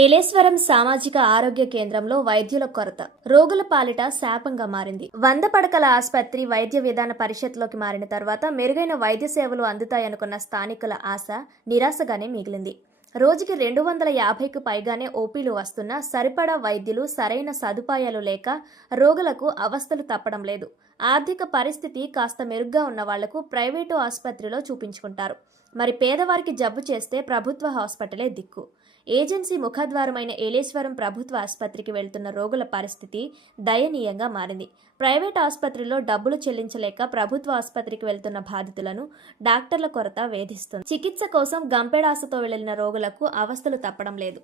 ఏలేశ్వరం సామాజిక ఆరోగ్య కేంద్రంలో వైద్యుల కొరత. రోగుల పాలిట శాపంగా మారింది. వంద పడకల ఆసుపత్రి వైద్య విధాన పరిషత్లోకి మారిన తర్వాత మెరుగైన వైద్య సేవలు అందుతాయనుకున్న స్థానికుల ఆశ నిరాశగానే మిగిలింది. రోజుకి రెండు వందల యాభైకు పైగానే ఓపీలు వస్తున్నా సరిపడా వైద్యులు సరైన సదుపాయాలు లేక రోగులకు అవస్థలు తప్పడం లేదు. ఆర్థిక పరిస్థితి కాస్త మెరుగ్గా ఉన్న వాళ్ళకు ప్రైవేటు ఆసుపత్రిలో చూపించుకుంటారు. మరి పేదవారికి జబ్బు చేస్తే ప్రభుత్వ హాస్పిటలే దిక్కు. ఏజెన్సీ ముఖద్వారమైన ఏలేశ్వరం ప్రభుత్వ ఆసుపత్రికి వెళ్తున్న రోగుల పరిస్థితి దయనీయంగా మారింది. ప్రైవేట్ ఆసుపత్రిలో డబ్బులు చెల్లించలేక ప్రభుత్వ ఆసుపత్రికి వెళ్తున్న బాధితులను డాక్టర్ల కొరత వేధిస్తుంది. చికిత్స కోసం గంపెడాసతో వెళ్ళిన రోగులకు అవస్థలు తప్పడం లేదు.